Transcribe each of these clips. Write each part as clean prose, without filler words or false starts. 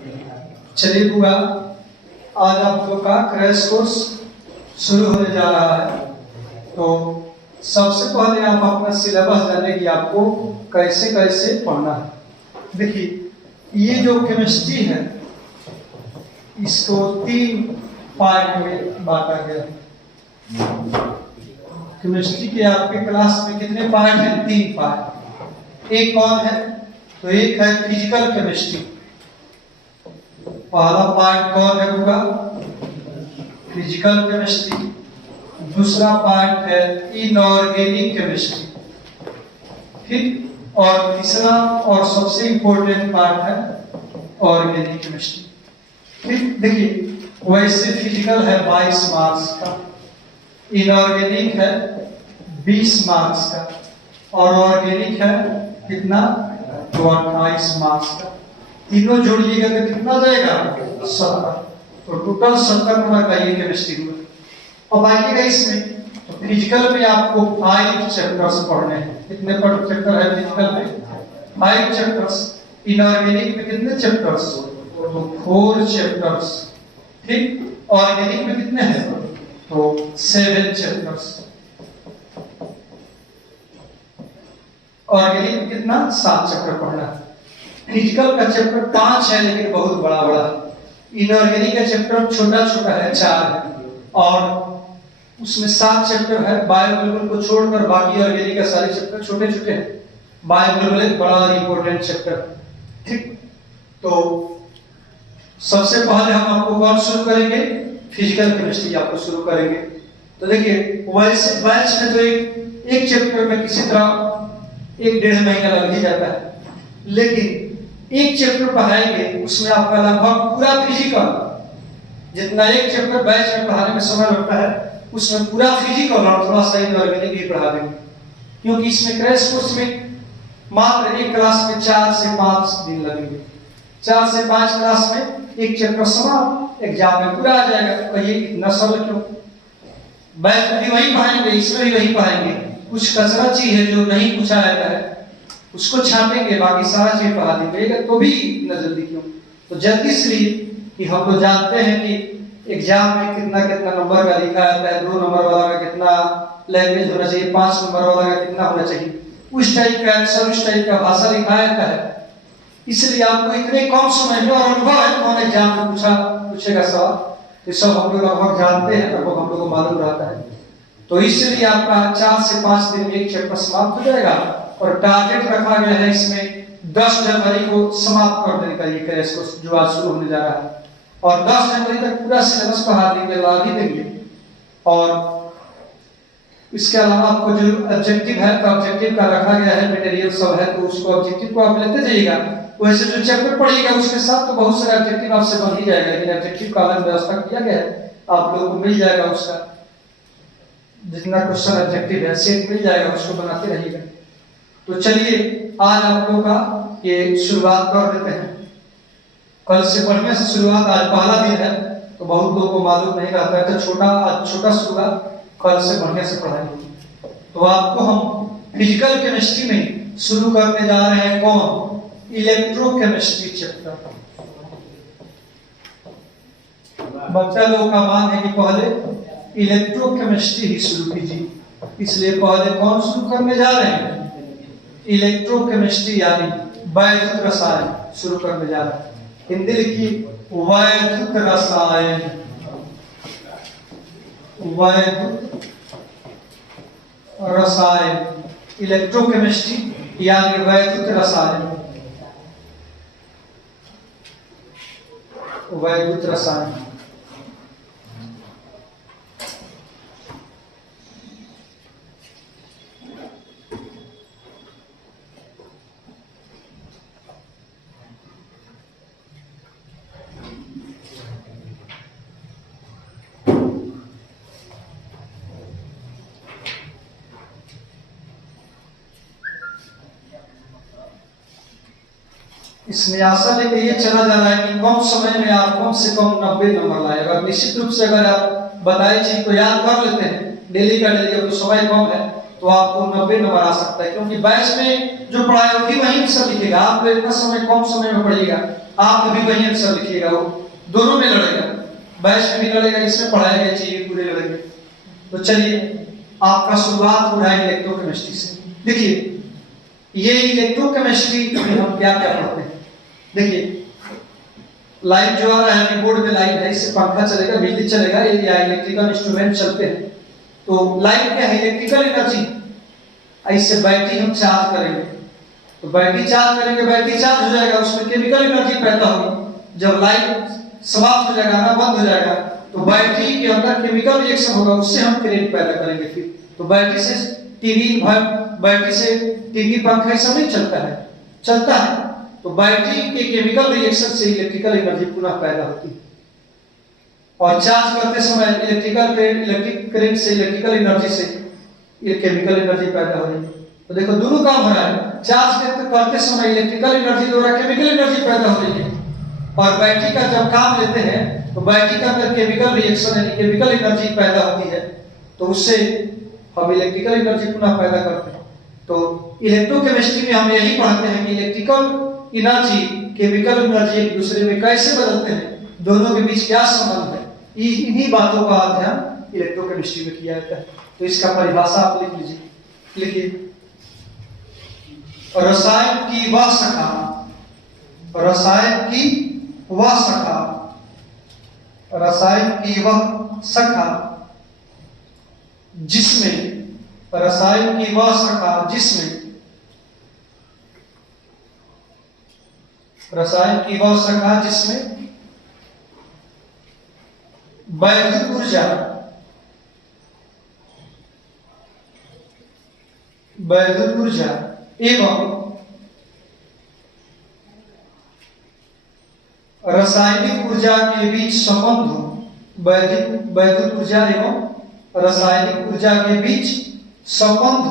चलिए बुआ, आज आप लोग का क्रैश कोर्स शुरू होने जा रहा है। तो सबसे पहले आप अपना सिलेबस जाने की आपको कैसे कैसे पढ़ना है। देखिए, ये जो केमिस्ट्री है इसको 3 पार्ट में बांटा गया है। केमिस्ट्री के आपके क्लास में कितने पार्ट हैं? 3 पार्ट। एक कौन है? तो एक है फिजिकल केमिस्ट्री। पहला पार्ट कौन है होगा? Physical chemistry. दूसरा पार्ट है इनऑर्गेनिक केमिस्ट्री। ठीक, और तीसरा और सबसे इंपॉर्टेंट पार्ट है ऑर्गेनिक केमिस्ट्री। ठीक, देखिए, वैसे फिजिकल है 22 मार्क्स का, इनऑर्गेनिक है 20 मार्क्स का, और ऑर्गेनिक है कितना? तो 28 मार्क्स का। तीनों जोड़िएगा तो कितना जाएगा? 70। तो टोटल 70 नंबर का ये केमिस्ट्री हुआ। अब आइएगा इसमें, तो फिजिकल में आपको 5 चैप्टर्स पढ़ने हैं। कितने चैप्टर है फिजिकल में? 5 चैप्टर्स। इनऑर्गेनिक में कितने चैप्टर्स? तो 4 चैप्टर्स। ठीक, ऑर्गेनिक में कितने हैं? तो 7 चैप्टर्स। ऑर्गेनिक में कितना? 7 चैप्टर पढ़ना है। फिजिकल का चैप्टर 5 है लेकिन बहुत बड़ा बड़ा है। इनऑर्गेनिक का चैप्टर छोटा छोटा है, 4 है, और उसमें 7 चैप्टर है। बायोमोलिकुलर को छोड़कर बाकी ऑर्गेनिक का सारे चैप्टर छोटे छोटे हैं। बायोमोलिकुलर एक बड़ा और इंपॉर्टेंट चैप्टर। ठीक, तो सबसे पहले हम आपको कौन शुरू करेंगे? फिजिकल केमिस्ट्री आपको शुरू करेंगे। तो देखिए, वैसे बैच में तो एक चैप्टर में किसी तरह 1-1.5 महीना लग ही जाता है, लेकिन एक चैप्टर पढ़ाएंगे उसमें आपका लगभग पूरा फिजिकल, जितना एक चैप्टर बैच में पढ़ाने में समय लगता है उसमें पूरा फिजिकल और थोड़ा सा इनऑर्गेनिक भी पढ़ा देंगे। क्योंकि इसमें क्रैश कोर्स में मात्र एक क्लास में 4 से 5 दिन लगेंगे। 4 से 5 क्लास में एक चैप्टर समाप्त, एग्जाम में पूरा आ जाएगा। तो कहिए इतना सरल क्यों? बैच में भी वही पढ़ाएंगे, इसमें भी वही पढ़ाएंगे। कुछ कचरा चीज है जो नहीं पूछा जाता है उसको छापेंगे, बाकी सारा चीज पढ़ा देंगे। तो भी इतना जल्दी क्यों? तो जल्दी इसलिए कि हम लोग जानते हैं कि एग्जाम में कितना कितना नंबर का लिखा जाता है। 2 नंबर वाला का कितना लैंग्वेज होना चाहिए, 5 नंबर वाला का कितना होना चाहिए, उस टाइप का आंसर, उस टाइप का भाषा लिखा जाता है। इसलिए आपको इतने कम समय में, और अनुभव है कौन एग्जाम में पूछेगा सवाल, तो सब हम लोग लगभग जानते हैं, लगभग हम लोग को मालूम रहता है। तो इसलिए आपका 4 से 5 दिन में एक चैप्टर समाप्त हो जाएगा। और टारगेट रखा गया है इसमें 10 जनवरी को समाप्त कर देने का ये क्रैश कोर्स जो आज शुरू होने जा रहा है। और 10 जनवरी तक पूरा सिलेबस पढ़ा देंगे, ला भी देंगे। और इसके अलावा आपको जो ऑब्जेक्टिव है, तो ऑब्जेक्टिव का रखा गया है, मटेरियल सब है, तो उसको ऑब्जेक्टिव को आप लेते जाइएगा। वैसे जो चैप्टर पढ़िएगा उसके साथ तो बहुत सारे ऑब्जेक्टिव आपसे बन ही जाएगा, लेकिन ऑब्जेक्टिव का अलग व्यवस्था किया गया है, आप लोगों को मिल जाएगा। उसका जितना क्वेश्चन ऑब्जेक्टिव है सेट मिल जाएगा, उसको बनाते रहिएगा। तो चलिए आज आप लोगों का ये शुरुआत कर देते हैं। कल से बढ़िया से शुरुआत, आज पहला दिन है तो बहुत लोगों को मालूम नहीं रहता है, तो छोटा शुरुआत कल से बढ़िया से पढ़ाएंगे। तो आपको हम फिजिकल केमिस्ट्री में शुरू करने जा रहे हैं कौन? Electrochemistry chapter. बच्चा लोग का मान है कि पहले इलेक्ट्रोकेमिस्ट्री ही शुरू कीजिए, इसलिए पहले कौन शुरू करने जा रहे हैं? इलेक्ट्रोकेमिस्ट्री यानी वैद्युत रसायन शुरू करने जा रहे हैं। हिंदी लिखिए, वैद्युत रसायन। वैद्युत रसायन, इलेक्ट्रोकेमिस्ट्री यानी वैद्युत रसायन। वैद्युत रसायन इसमें आशा लेके ये चला जा रहा है कि कम समय में आप कम से कम 90 नंबर लाए। अगर निश्चित रूप से अगर आप बताई चीज को याद कर लेते हैं डेली का डेली, तो समय कम है तो आपको 90 नंबर आ सकता है। क्योंकि बैच में जो पढ़ाई होगी वही सब लिखेगा, आप इतना समय कम समय में पढ़िएगा, आप कभी वही आंसर लिखिएगा, वो दोनों में लड़ेगा, बैच में भी लड़ेगा, इसमें पढ़ाया गया चीज पूरे लड़ेंगे। तो चलिए आपका शुरुआत हो रहा है इलेक्ट्रोकेमिस्ट्री से। देखिए ये इलेक्ट्रोकेमिस्ट्री में हम क्या क्या पढ़ते हैं। देखिए लाइट जो आ रहा है बोर्ड में लाइट है, इससे पंखा चलेगा, बिजली चलेगा, या इलेक्ट्रिकल इंस्ट्रूमेंट चलते हैं। तो लाइट क्या है? Electrical energy. इससे बैटरी हम चार्ज करेंगे, तो बैटरी चार्ज करेंगे, बैटरी चार्ज हो जाएगा, उसमें केमिकल एनर्जी पैदा होगी। जब लाइट समाप्त हो जाएगा ना, बंद हो जाएगा, तो बैटरी के अंदर केमिकल रिएक्शन होगा, उससे हम करंट पैदा करेंगे। फिर तो बैटरी से टीवी, बैटरी से टीवी पंखा सब नहीं चलता है, चलता है। तो बैटरी के केमिकल रिएक्शन से इलेक्ट्रिकल एनर्जी पुनः पैदा होती है। और चार्ज करते समय इलेक्ट्रिक करंट से, इलेक्ट्रिकल एनर्जी से ये केमिकल एनर्जी पैदा हो रही है। तो देखो दोनों काम हो रहा है, चार्ज करते समय इलेक्ट्रिकल एनर्जी द्वारा केमिकल एनर्जी पैदा हो रही है, और बैटरी का जब काम लेते हैं तो बैटरी के अंदर केमिकल रिएक्शन यानी केमिकल एनर्जी पैदा होती है, तो उससे हम इलेक्ट्रिकल एनर्जी पुनः पैदा करते हैं। तो इलेक्ट्रोकेमिस्ट्री में हम यही पढ़ते हैं कि इलेक्ट्रिकल एनर्जी, केमिकल एनर्जी एक दूसरे में कैसे बदलते हैं, दोनों के बीच क्या संबंध है, इन्हीं बातों का अध्ययन इलेक्ट्रोकेमिस्ट्री में किया जाता है। तो इसका परिभाषा आप लिख लीजिए, लिखिए रसायन की वह शाखा, रसायन की वह शाखा, रसायन की वह शाखा जिसमें, रसायन की वह शाखा जिसमें, रसायन की वह शाखा जिसमें वैद्युत ऊर्जा, वैद्युत ऊर्जा एवं रासायनिक ऊर्जा के बीच संबंध, वैद्युत ऊर्जा एवं रासायनिक ऊर्जा के बीच संबंध,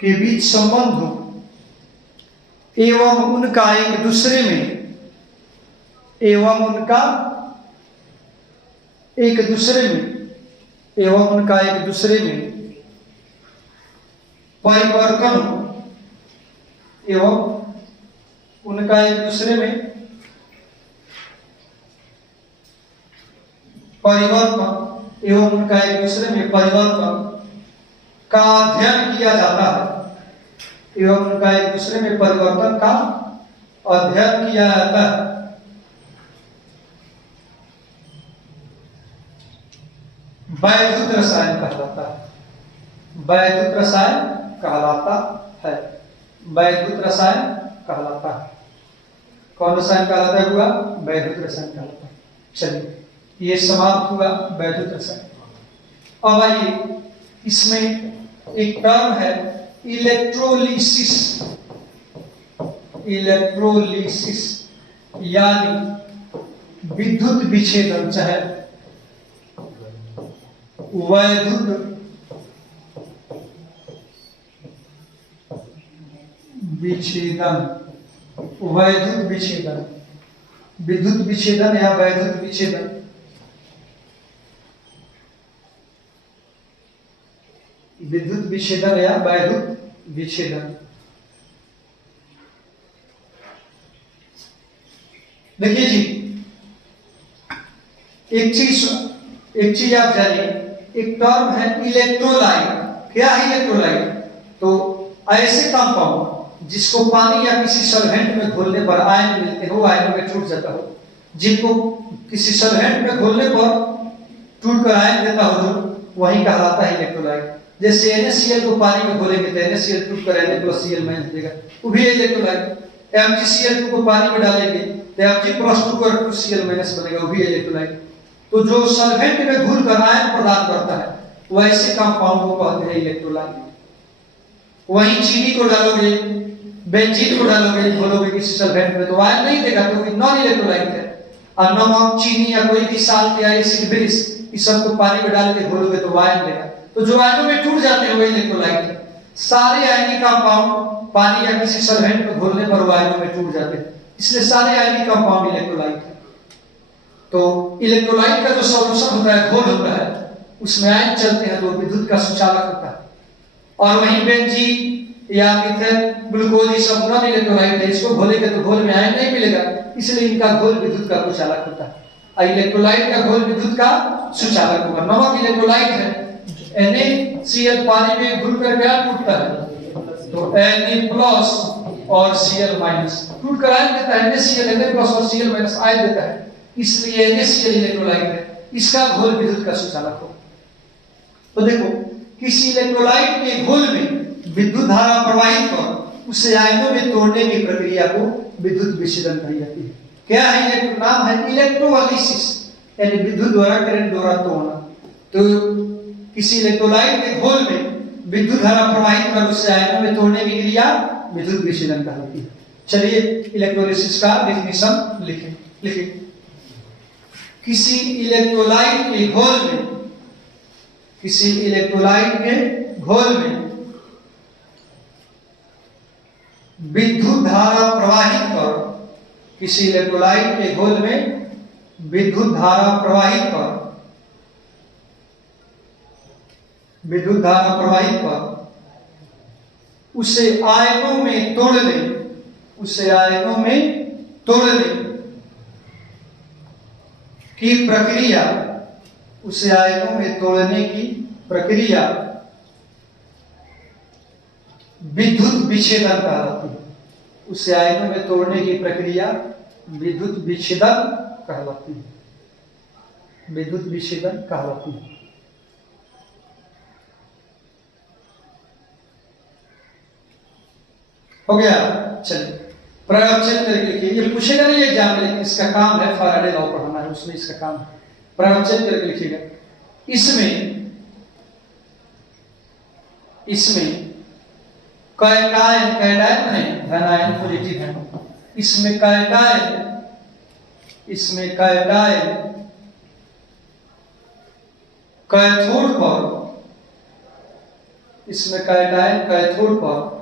के बीच संबंध एवं उनका एक दूसरे में, एवं उनका एक दूसरे में, एवं उनका एक दूसरे में परिवर्तन, एवं उनका एक दूसरे में परिवर्तन, एवं उनका एक दूसरे में परिवर्तन का अध्ययन किया जाता है, एवं उनका एक दूसरे में परिवर्तन का अध्ययन किया जाता है। वैद्युत रसायन कहलाता है, वैद्युत रसायन कहलाता है, वैद्युत रसायन कहलाता है। कौन रसायन कहलाता है हुआ? वैद्युत रसायन कहलाता है। चलिए ये समाप्त हुआ वैद्युत रसायन। अब आइए इसमें एक टर्म है इलेक्ट्रोलिसिस, इलेक्ट्रोलिसिस यानी विद्युत विच्छेदन, चाहे वैद्युत विच्छेदन, वैद्युत विच्छेदन, विद्युत विच्छेदन या वैद्युत विच्छेदन। विद्युत विच्छेदन या वैद्युत विच्छेदन। देखिए जी एक चीज आप जानिए, एक टर्म है इलेक्ट्रोलाइट। क्या है इलेक्ट्रोलाइट? तो ऐसे कंपाउंड जिसको पानी या किसी सॉल्वेंट में घोलने पर आयन मिलते हो, आयनों में टूट जाता हो, जिनको किसी सॉल्वेंट में घोलने पर टूट कर आयन देता हो, जो वही कहलाता है इलेक्ट्रोलाइट। जैसे NaCl को पानी में घोलेंगे तो NaCl टूट कर Na+Cl माइनस देगा, वो भी इलेक्ट्रोलाइट। MgCl को पानी में डालेंगे तो Mg+2 और 2Cl माइनस बनेगा, वो भी इलेक्ट्रोलाइट। तो जो सॉल्वेंट में घुल कर आयन प्रदान करता है वैसे कंपाउंड को कहते हैं इलेक्ट्रोलाइट। वहीं चीनी को डालोगे, बेंजीन को डालोगे, घोलोगे किसी सॉल्वेंट में तो आयन नहीं देगा, तो नॉन इलेक्ट्रोलाइट है। और नमक, चीनी या कोई भी साल्ट या एसिड बेस, इस सब को पानी में डाल के घोलोगे तो आयन देगा। तो जो आयनों में टूट जाते हैं वो इलेक्ट्रोलाइट है। सारे आयनिक कंपाउंड पानी या किसी सॉल्वेंट में घोलने पर वो आयनों में टूट जाते हैं, इसलिए सारे आयनिक कंपाउंड इलेक्ट्रोलाइट है। तो इलेक्ट्रोलाइट का जो सॉल्यूशन होता है, घोल होता है, उसमें आयन चलते हैं तो विद्युत का सुचालक होता है। और वहीं बेंजीन या मिथेन ग्लूकोज ये सब नॉन इलेक्ट्रोलाइट है, इसको घोलेंगे तो घोल में आयन नहीं मिलेगा, इसलिए इनका घोल विद्युत का कुचालक होता है। और इलेक्ट्रोलाइट का घोल विद्युत का सुचालक होगा। नमक इलेक्ट्रोलाइट है, NaCl पानी में घुल कर क्या टूटता है, तो Na+ और Cl- टूट कर आयन देता है, NaCl Na+ और Cl- आयन देता है, इसलिए NaCl इलेक्ट्रोलाइट है, इसका घोल विद्युत का सुचालक हो। तो देखो किसी इलेक्ट्रोलाइट के घोल में विद्युत धारा प्रवाहित कर उसे आयनों में तोड़ने की प्रक्रिया को विद्युत विच्छेदन कही जाती है। क्या है ये नाम है इलेक्ट्रोलाइसिस, यानी विद्युत द्वारा करंट द्वारा तोड़ना। तो किसी इलेक्ट्रोलाइट के घोल में विद्युत धारा प्रवाहित कर उसे आयनों में तोड़ने की क्रिया विद्युत विच्छेदन कहलाती है। चलिए इलेक्ट्रोलिसिस का डेफिनेशन लिखें। किसी इलेक्ट्रोलाइट के घोल में विद्युत धारा प्रवाहित कर, किसी इलेक्ट्रोलाइट के घोल में विद्युत धारा प्रवाहित कर उसे आयनों में तोड़ ले की प्रक्रिया, उसे आयनों में तोड़ने की प्रक्रिया विद्युत विच्छेदन कहलाती है। उसे आयनों में तोड़ने की प्रक्रिया विद्युत विच्छेदन कहलाती है। हो गया। चलिए प्रयोग चेक करके लिखिए। ये पूछेगा नहीं एग्जाम में, लेकिन इसका काम है फैराडे लॉ पढ़ाना है, उसमें इसका काम है। प्रयोग चेक करके लिखिएगा। इसमें कैटायन है, धनायन पॉजिटिव है। इसमें कैटायन कैथोड पर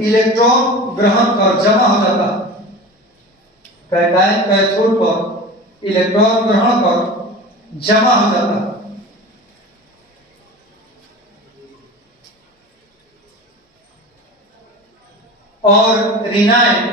इलेक्ट्रॉन ग्रहण कर जमा हो जाता है। कैटायन कैथोड पर इलेक्ट्रॉन ग्रहण कर जमा हो जाता है। और ऋणायन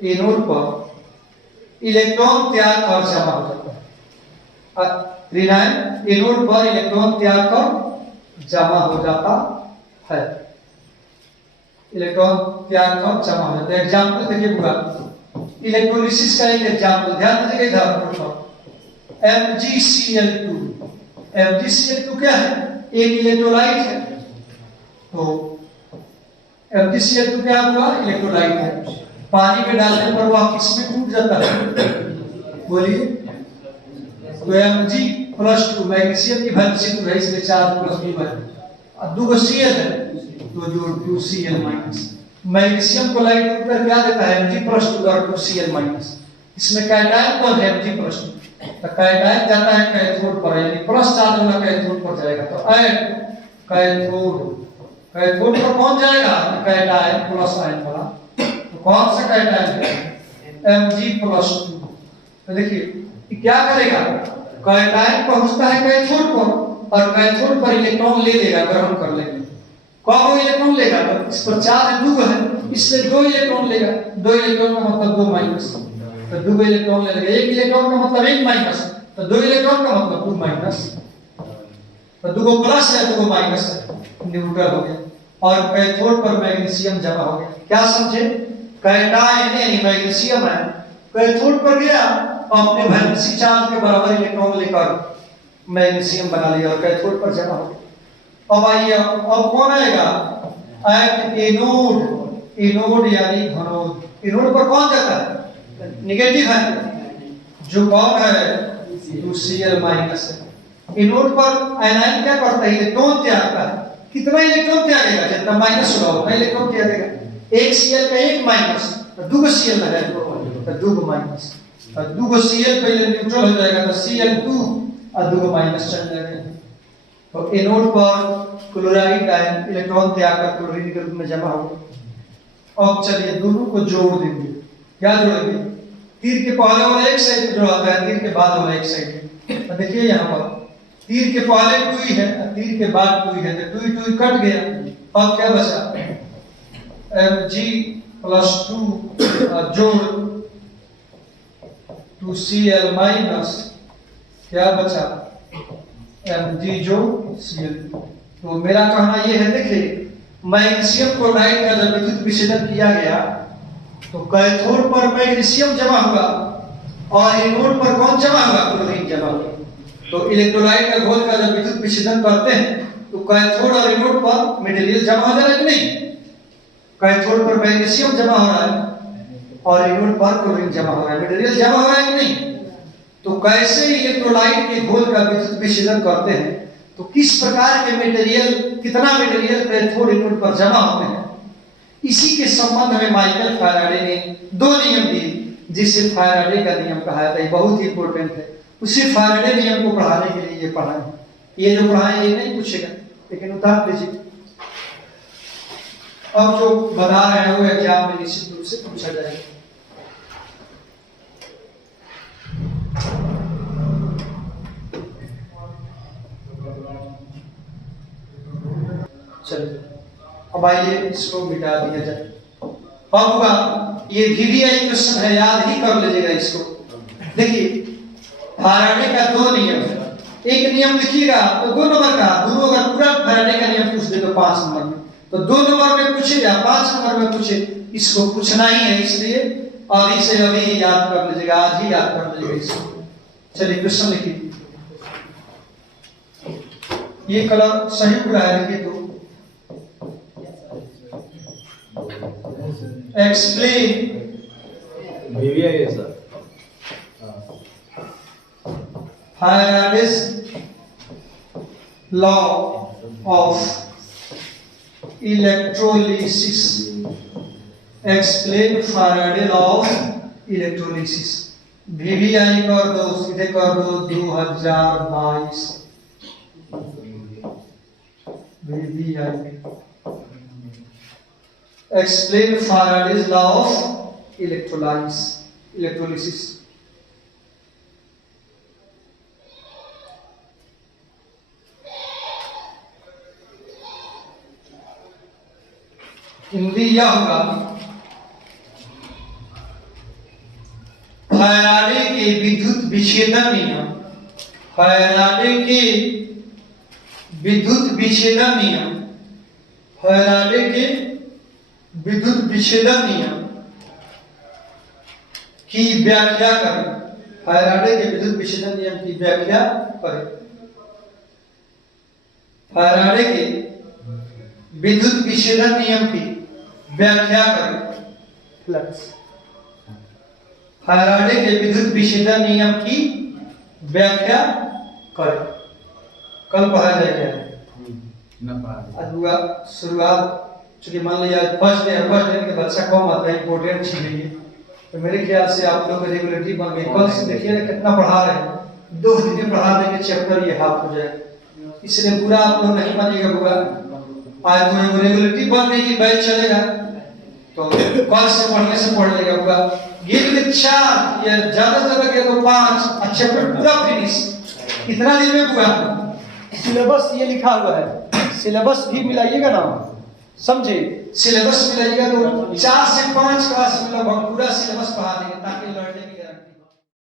एनोड पर इलेक्ट्रॉन त्याग कर जमा हो जाता है। ऋणायन एनोड पर इलेक्ट्रॉन त्याग कर जमा हो जाता है। एग्जाम्पल देखिए पूरा इलेक्ट्रोलिसिस का एक एग्जाम्पल ध्यान दीजिएगा इधर। MgCl2 क्या है, एक इलेक्ट्रोलाइट है। तो MgCl2 क्या हुआ, इलेक्ट्रोलाइट है। पानी में डालने पर वह किसमें टूट जाता है, बोलिए। तो Mg+2 मैग्नीशियम की वैलेंसी है, इसलिए 4+2 है। अब 2 Cl है तो जो 2Cl-। मैग्नीशियम को लाइट ऊपर क्या देता है, Mg+2 और 2Cl-। इसमें कैटायन कौन है, Mg+2। तो कैटायन जाता है कैथोड पर, यानी प्लस चार्ज वाला कैथोड पर जाएगा। तो कैथोड पर कौन जाएगा, कैटायन प्लस आयन वाला। तो कौन सा कैटायन है, Mg+2। तो देखिए क्या करेगा, कैटायन पहुंचता है कैथोड पर और कैथोड पर इलेक्ट्रॉन ले लेगा, ग्रहण कर लेगा। कौन इलेक्ट्रॉन लेगा, तो इस पर चार्ज 2 है, इसलिए 2 इलेक्ट्रॉन लेगा। 2 इलेक्ट्रॉन का मतलब 2 माइनस, तो 2 इलेक्ट्रॉन ले लेगा। 1 इलेक्ट्रॉन का मतलब 1 माइनस, तो 2 इलेक्ट्रॉन का मतलब 2 माइनस। तो 2 प्लस है 2 माइनस है, न्यूट्रल हो गया। और कैथोड पर मैग्नीशियम जमा हो गया। क्या समझे, कैटायन यानी मैग्नीशियम है, कैथोड पर गया, अपने वैलेंसी चार्ज के बराबर इलेक्ट्रॉन लेकर मैग्नीशियम बना लिया और कैथोड पर जमा हो गया। अब आइए, अब कौन आएगा, एनोड यानी घनोड। एनोड पर कौन जाता है, नेगेटिव है, जो कौन है, 2Cl- है। एनोड पर आयनाइन क्या करता है, इलेक्ट्रॉन त्यागता है। कितना इलेक्ट्रॉन त्यागेगा, जितना माइनस होगा उतना इलेक्ट्रॉन त्यागेगा। 1 Cl का 1 माइनस, 2 Cl लगा तो 2 माइनस। और 2 Cl पहले न्यूट्रल हो जाएगा तो Cl2 और 2 माइनस चल जाएगा। तो एनोड पर क्लोराइड आयन इलेक्ट्रॉन त्याग कर क्लोरीन के रूप में जमा होगा। अब चलिए दोनों को जोड़ देंगे। क्या जोड़ेंगे? तीर के पहले वाला एक साइड पे जोड़ा है, तीर के बाद वाला एक साइड पे। देखिए यहाँ पर तीर के पहले 2 है, तीर के बाद 2 है, तो 2 कट गया। अब क्या बचा? Mg+2 जोड़ 2Cl माइनस क्या बचा? Mg जोड़ Cl। तो मेरा कहना यह है, देखिए मैग्नीशियम क्लोराइड का जब विद्युत विच्छेदन किया गया तो कैथोड पर मैग्नीशियम जमा हुआ और एनोड पर कौन जमा हुआ? क्लोरीन जमा हुआ। तो इलेक्ट्रोलाइट का घोल का जब विद्युत विच्छेदन करते हैं तो कैथोड और एनोड पर मटेरियल जमा हो जा रहा है कि नहीं? कैथोड पर मैग्नीशियम जमा हो रहा है और एनोड पर क्लोरीन जमा हो रहा है, मटेरियल जमा हो रहा है कि नहीं? तो कैसे इलेक्ट्रोलाइट के घोल का विद्युत विच्छेदन करते हैं तो किस प्रकार के मटेरियल, कितना मटेरियल कैथोड एनोड पर जमा होते हैं, इसी के संबंध में माइकल फैराडे ने 2 नियम दिए, जिसे फैराडे का नियम कहा जाता है। बहुत ही इंपॉर्टेंट है। उसी फैराडे नियम को पढ़ाने के लिए ये पढ़ाए। ये जो पढ़ाए ये नहीं पूछेगा, लेकिन उतार लीजिए। अब जो बता रहे हैं वो एग्जाम में निश्चित रूप से पूछा जाएगा। चलिए अब आइए इसको मिटा दिया जाए। अब हुआ ये VVI क्वेश्चन है, याद ही कर लीजिएगा इसको। देखिए फैराडे का 2 नियम है। एक नियम लिखिएगा तो 2 नंबर का, दोनों अगर पूरा फैराडे का नियम पूछ दे तो 5 नंबर में, तो 2 नंबर में पूछेगा, 5 नंबर में पूछे, इसको पूछना ही है। इसलिए अभी से अभी याद कर लीजिएगा, आज ही याद कर लीजिएगा इसको। चलिए क्वेश्चन लिखिए। ये कलर सही पूरा है, लिखिए। तो एक्सप्लेन VVI है sir. Faraday's law of electrolysis. Explain Faraday law of electrolysis. VVI कर दो, सीधे कर दो 2022 VVI। Explain Faraday's law of electrolysis. Hindi यह होगा, फैराडे के विद्युत विच्छेदन नियम। फैराडे के विद्युत विच्छेदन नियम। फैराडे के विद्युत विच्छेदन नियम की व्याख्या करें। फैराडे के विद्युत विच्छेदन नियम की व्याख्या करें। फैराडे के विद्युत विच्छेदन नियम की व्याख्या करें। फ्लक्स। फैराडे के विद्युत विच्छेदन नियम की व्याख्या करें। कल पढ़ा जाएगा अगुआ शुरुआत। चूंकि मान लिया फर्स्ट डे के बच्चा कम आता है, इंपॉर्टेंट चीज है ये, तो मेरे ख्याल से आप लोग रेगुलरिटी बन गई। कल से देखिए ना कितना पढ़ा रहे हैं, 2 दिन में पढ़ा देंगे चैप्टर ये हाफ हो जाएगा। इसलिए पूरा आप लोग नहीं मानिएगा बुआ, आज तो रेगुलरिटी बन गई, बैच चलेगा तो कल से बढ़िया से पढ़ लेगा बुआ। गिर 4 या ज्यादा से ज्यादा तो 5 चैप्टर पूरा फिनिश इतना दिन में बुआ। सिलेबस ये लिखा हुआ है, सिलेबस भी मिलाइएगा ना, समझे? सिलेबस मिलाइएगा तो 4 से 5 क्लास में लगभग पूरा सिलेबस पढ़ा देंगे, ताकि लर्निंग की गारंटी।